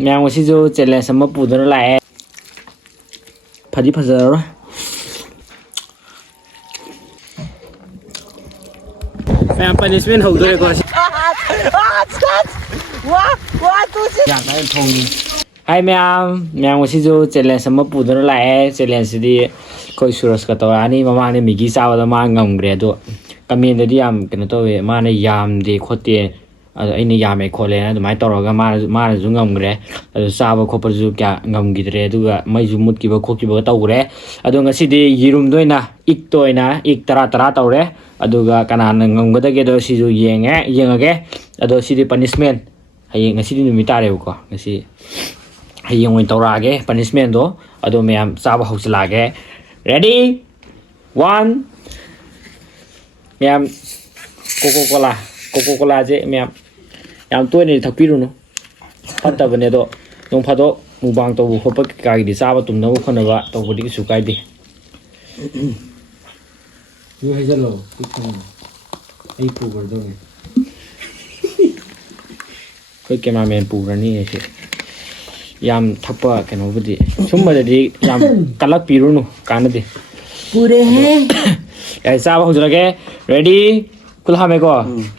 ꯃꯌꯥꯝ ꯉꯁꯤꯁꯨ ꯆꯦꯂꯦꯟꯖ ꯑꯃ ꯄꯨꯗꯨꯅ ꯂꯥꯛꯑꯦ ꯐꯗꯤ ꯐꯖꯔꯔꯣꯏ ꯃꯌꯥꯝ ꯄꯅꯤꯁꯃꯦꯟ ꯍꯧꯗꯣꯔꯦꯀꯣ ꯌꯥꯝ ꯀꯥꯏꯅ ꯊꯣꯡꯉꯤ ꯍꯥꯏ ꯃꯌꯥꯝ ꯉꯁꯤꯁꯨ ꯆꯦꯂꯦꯟꯖ ꯑꯃ ꯄꯨꯗꯨꯅ ꯂꯥꯛꯑꯦ ꯆꯦꯂꯦꯟꯖꯁꯤꯗꯤ ꯑꯩꯈꯣꯏ ꯁꯨꯔꯁꯀ ꯇꯧꯔꯛꯑꯅꯤ ꯃꯃꯥꯡꯗ ꯃꯤꯒꯤ ꯆꯥꯕꯗ ꯃꯥ ꯉꯝꯈ꯭ꯔꯦ ꯑꯗꯣ ꯀꯃꯦꯟꯗꯗꯤ ꯌꯥꯝ ꯀꯩꯅꯣ ꯇꯧꯋꯦ ꯃꯥꯅ ꯌꯥꯝꯗꯦ ꯈꯣꯠꯇꯦ ꯑꯗꯣ ꯑꯩꯅ ꯌꯥꯝꯃꯦ ꯈꯣꯠꯂꯦꯅ ꯑꯗꯨꯃꯥꯏꯅ ꯇꯧꯔꯒ ꯃꯥꯅꯁꯨ ꯉꯝꯈ꯭ꯔꯦ ꯑꯗꯣ ꯆꯥꯕ ꯈꯣꯠꯄꯁꯨ ꯀꯌꯥ ꯉꯝꯈꯤꯗ꯭ꯔꯦ ꯑꯗꯨꯒ ꯃꯩꯁꯨ ꯃꯨꯠꯈꯤꯕ ꯈꯣꯠꯈꯤꯕꯒ ꯇꯧꯈ꯭ꯔꯦ ꯑꯗꯣ ꯉꯁꯤꯗꯤ ꯌꯦꯔꯨꯝꯗ ꯑꯣꯏꯅ ꯏꯛꯇ ꯑꯣꯏꯅ ꯏꯛ 10 ꯇꯧꯔꯦ ꯑꯗꯨꯒ ꯀꯅꯥꯅ ꯉꯝꯒꯗꯒꯦꯗꯣ ꯁꯤꯁꯨ ꯌꯦꯡꯉꯒꯦ ꯑꯗꯣ ꯁꯤꯗꯤ ꯄꯅꯤꯁꯃꯦꯟ ꯍꯌꯦꯡ ꯉꯁꯤꯗꯤ ꯅꯨꯃꯤꯠ ꯇꯥꯔꯦꯕꯀꯣ ꯉꯁꯤ ꯍꯌꯦꯡ ꯑꯣꯏꯅ ꯇꯧꯔꯛꯑꯒꯦ ꯄꯅꯤꯁꯃꯦꯟꯗꯣ ꯑꯗꯣ ꯃꯌꯥꯝ ꯆꯥꯕ ꯍꯧꯖꯤꯜꯂꯛꯑꯒꯦ ꯔꯦꯗꯤ 1 ꯃꯌꯥꯝ ꯀꯣꯀꯣ ꯀꯣꯂꯥꯁꯦ ꯃꯌꯥꯝ ꯌꯥꯝ ꯇꯣꯏꯅꯗꯤ ꯊꯛꯄꯤꯔꯨꯅꯨ ꯐꯠꯇꯕꯅꯦ ꯑꯗꯣ ꯅꯣꯡ ꯐꯥꯗꯣꯛ ꯃꯨꯛꯕꯥꯡ ꯇꯧꯕ ꯈꯣꯠꯄ ꯀꯩꯀꯥꯒꯤꯗꯤ ꯆꯥꯕ ꯇꯨꯝꯅꯕ ꯈꯣꯠꯅꯕ ꯇꯧꯕꯗꯤ ꯀꯩꯁꯨ ꯀꯥꯏꯗꯦ ꯌꯨ ꯍꯩꯖꯜꯂꯣ ꯑꯩ ꯄꯨꯈ꯭ꯔꯗꯧꯅꯤ ꯑꯩꯈꯣꯏ ꯀꯦꯃꯦꯔꯥꯃꯦꯟ ꯄꯨꯈ꯭ꯔꯅꯤ ꯉꯁꯤ ꯌꯥꯝ ꯊꯛꯄ ꯀꯩꯅꯣꯕꯨꯗꯤ ꯁꯨꯝꯕꯗꯗꯤ ꯌꯥꯝ ꯀꯜꯂꯛꯄꯤꯔꯨꯅꯨ ꯀꯥꯟꯅꯗꯦ ꯄꯨꯔꯦꯍꯦ ꯑꯩ ꯆꯥꯕ ꯍꯧꯖꯔꯒꯦ ꯔꯦꯗꯤ ꯈꯨꯠ ꯍꯥꯝꯃꯦꯀꯣ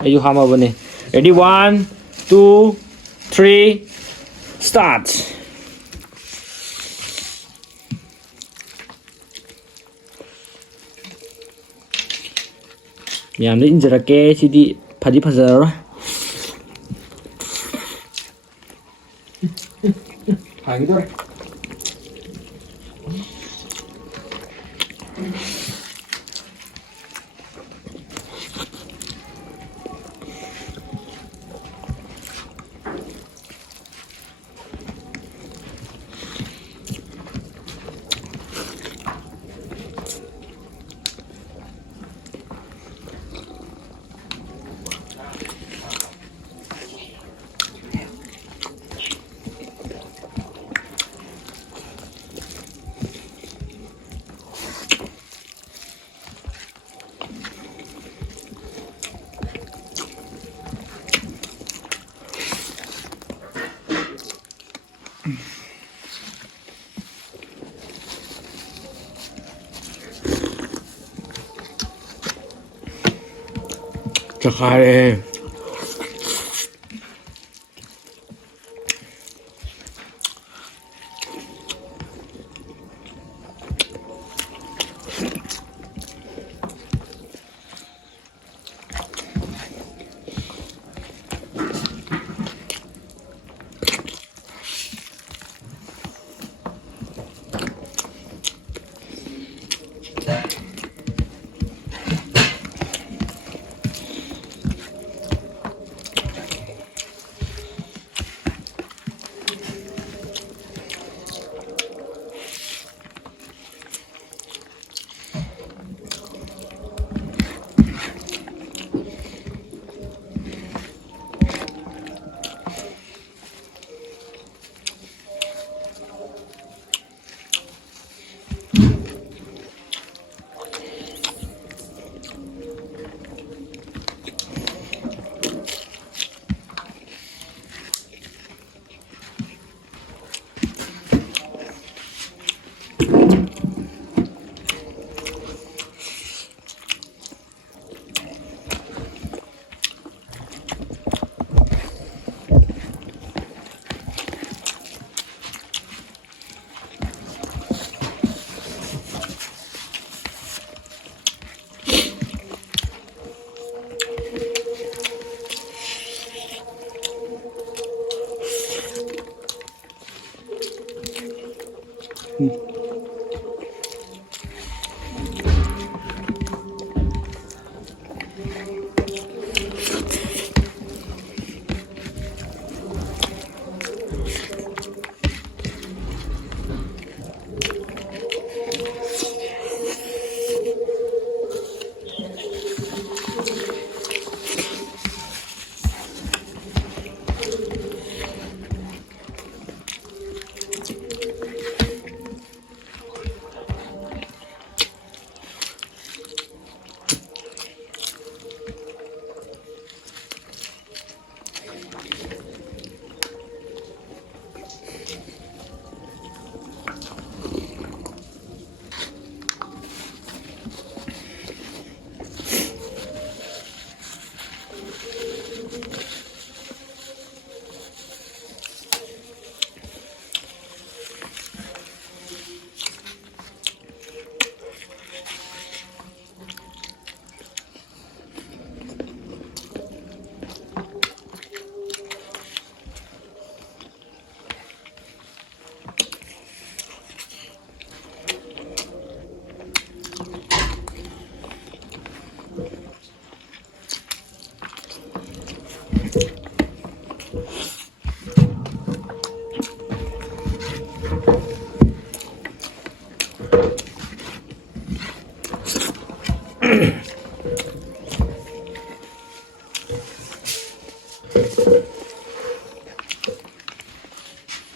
ꯑꯩꯁꯨ ꯍꯥꯝꯃꯕꯅꯦ ꯔꯦꯗꯤ 1 2 3 ꯁ꯭ꯇꯥꯔꯠ ꯃꯌꯥꯝꯗ ꯏꯟꯖꯔꯛꯀꯦ ꯁꯤꯗꯤ ꯐꯗꯤ ꯐꯖꯔꯔꯣꯏ ꯍꯥꯏꯒꯗꯧꯔꯦ ꯆꯈꯥꯏꯔꯦ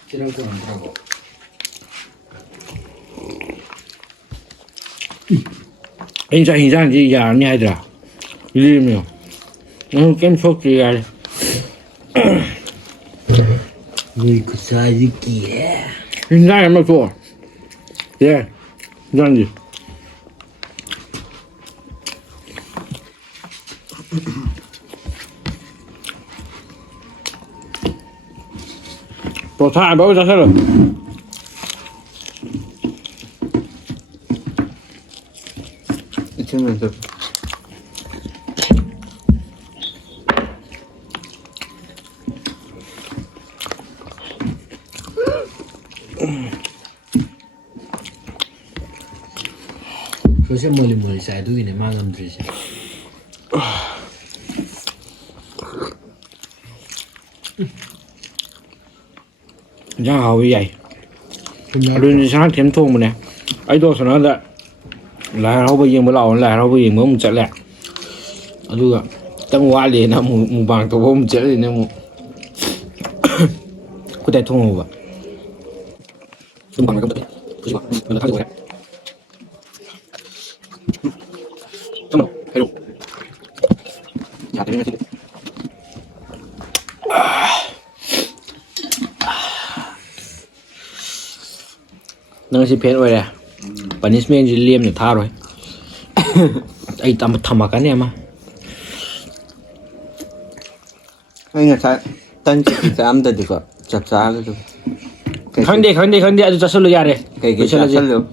지랄 거 안더라고. 인상이 양이 아니라 이름이요. 게임 속지야. 그 사이기에. 인상이 한번 줘. 예, 인상이. 또 다 먹자 서로. 이쯤에서 조심 멀리 사이도이네 망음 들지. Giang hầu như vậy rồi sáng thêm thùng mà nè ấy đồ nó là không bao giờ mới lẩu là không bao giờ mới một trận lẹ ở đây tăng hoa liền là một bằng tổ một trận liền nên một có thể thùng hầu vậy thùng bằng cái gì cái gì mình thay đổi đấy trong đâu thay đổi nhà thế này năng si phết rồi nè, punishment chỉ liêm để tha rồi, ai tầm thầm cái này mà, anh là sao, tân chỉ làm được được chặt giá được, khăn đi, anh cho solo ra cái chặt giá được,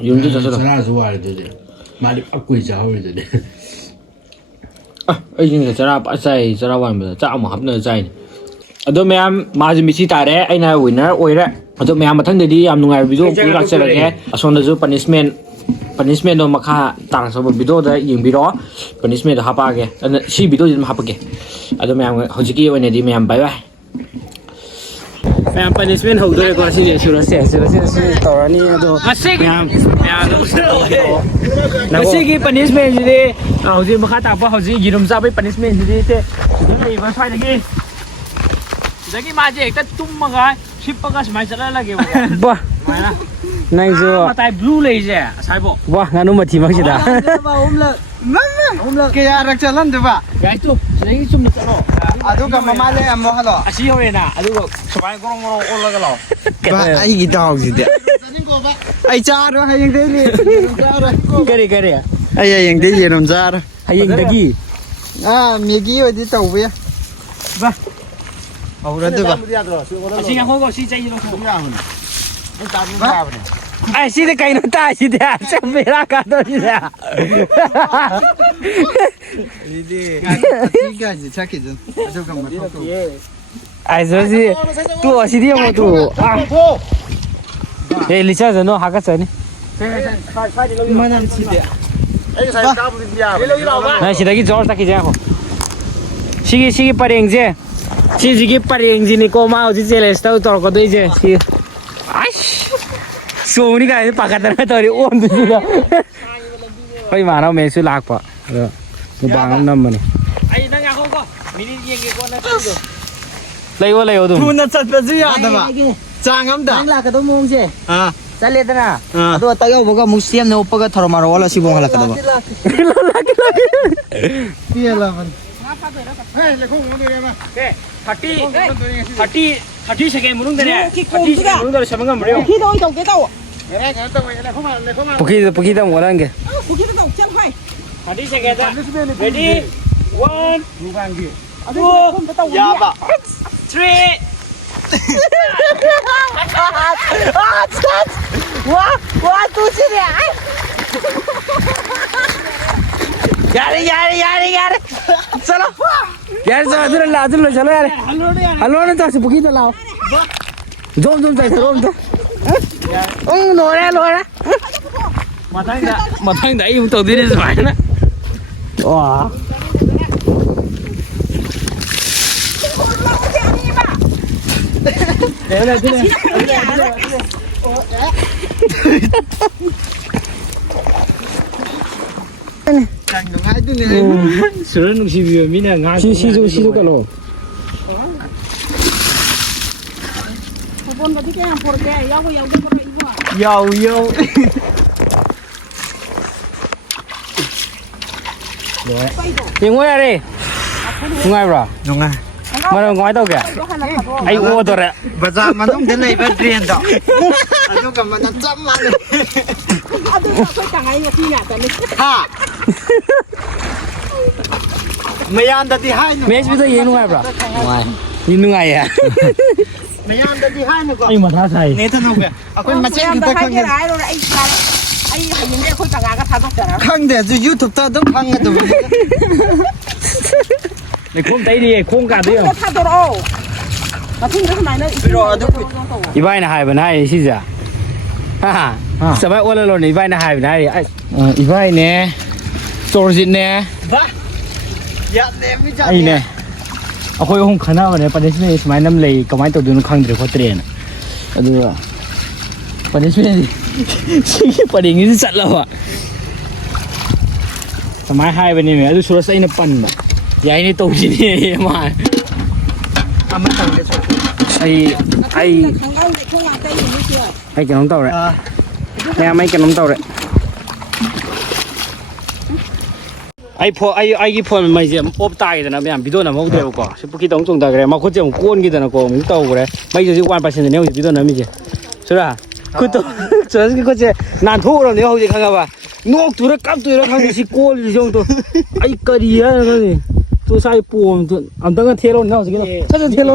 dùng cho solo, Sana zuwa da dai. Mali akwai jawo da dai. ai dùng cho ra bắt say, cho ra hoàn mà, cho mà hấp nữa say, ở đó mấy em mà chỉ bị tài đấy, anh nào winner ôi đấy. Untuk meyam matang jadi am nungai video pura kse lagi asonda jo punishment do makha tarang sob video da ying video punishment da hapa ge si video jim hapa ge ado meyam hojiki wane di meyam bye bye meyam punishment ho dore ko si sura se tawani ado meyam nasi ki punishment jadi hoji makha ta pa hoji girum sa bai punishment jadi te dei ba sai lagi jadi maje ekta tummaga shippaga smai chala lage ba mana nai jo matai blue lei je sai bo wa nganu mathi mak sida umla kaya rak chalan de ba, gai tu sei sum na chalo adu ka mama le am halo, asi hoye na adu ko sabai gorong olaga lo ba ai gi dog ji de, ai cha ro hayang de ni, kari ai hayang de ye rom cha ro, haying dagi megi odi tau be, ba, au ra de ba, asi nga ho ko si chai lo ko ai si de kai no ta si de sa mera ka do si de ini tiga ji chaki jun, adu ka ma to, ai so si tu asi dia mo tu eh licha jano ha ka chani mana si de, na si dagi jor ta ki ja ko sigi pareng je sigi pareng ji ni ko ma ji chele sta tor ko dei je si ai so ni ga pa ka ta tori on du da hoi ma na me su lak pa ni bang nam ma ni ai na nga ko ko mini yeng ge ko na tu lei wo du tu na chat ba ji ya da ba, chang am da, ang la ka do mong je chale ta na adu ta yo boga muslim ne upaga thormar wala si bong hala ka da ba, piya la man, hey le khong mo de ma, ke 30 second munung de ne 30 second munung de samanga mreo Khi tôi trồng cái tàu Puki ta mo lang ge Khi tôi trồng trăm khoai 30 second ready 1 2 ya ba, 3 Wow, tôi xin nè यार चलो यार चलो चलो यार hello ना तो पुकी तो लाओ जोम जाए रोम तो लोरा मथांग दा यूं तो दिने से ना वाह sửa nung xì bìa mi nè ngã xì cái lô bồn cái cái hàng phổi cái yêu cái con này mà ยาว ยังไงดิยังไงบรอ น้องอ่ะ มาเราง่อยตัวแก có hai là thật ไอ้วัวตัวแหละ ภาษามันต้องเดินเลยไปเรียนต่ออันนู้นกับมันจำมาเลย à tôi tôi chẳng ai mà thi nhà tại mình ฮ่าไม่ยานแต่ที่ให้หนู เมสไม่ต้องยิงยังไงบรอยิงยังไงอ่ะ ไม่ยานแต่ที่ให้หนูก่อน ไอ้มาท้าใส่ เนี่ยท่านน้องเบียเอาคนมาเช็ค em กัน đã แต่ hai ข้าง cái lái rồi đấy anh phải nhìn đây khôi chẳng ai cái thằng tốt chả ข้างเดียวจะยูทูบต้องพังกันตัว ไอ้โค้งใจดีไอ้โค้งกัดด้วย có thằng tốt đâu mà thi cái này nó ít อีบ้านน่ะหายไปไหนสิจ๊ะฮ่าสบายอ้วนแล้วนี่อีบ้านน่ะหายไปไหนไอ้อีบ้านเนี่ยโซลจิตเนี่ย บ้าอย่าเต็มไม่จัด ไอ้เนี่ยเอาคุยห้องขนาดวันนี้ประเด็นนี้สมัยน้ำเลยก็ไม่ตัวดูนข้างเดียวเขาเตรียนอะดูอ่ะประเด็นนี้ชี้ประเด็นนี้สัตว์แล้วอ่ะสมัยหายไปนี่มั้ยดูสุรศักดิ์นี่ปั่นแบบใหญ่นี่โตจริงนี่มา อ่ะมันต้องจะช่วย ไอ้ thằng anh lại không làm tay gì nữa chưa ให้กินน้ำเต้าเลย อ่า แม่ไม่กินน้ำเต้าเลยไอ้พอไอ้กี่พอมันไม่ใช่อบตายแต่นะแม่พี่ตัวน่ะมันก็เดียวก็สิพวกที่ต้องจงตากเลยมาคนจะมันโกนกี่แต่นะก็มันเต้าเลยไม่ใช่วันปัจจุบันเนี่ยพี่ตัวน่ะไม่ใช่ใช่ป่ะคือตัวส่วนก็จะนานทุกเราเนี่ยเขาจะข้างว่า nócตัวละกับตัวละข้างนี้สิโกนอยู่ตรงตัวไอ้กระดิ่งอะไรนี่ตัวใส่ปูนตัวอันตั้งแต่เทโลนี่เขาสิกินถ้าจะเทโล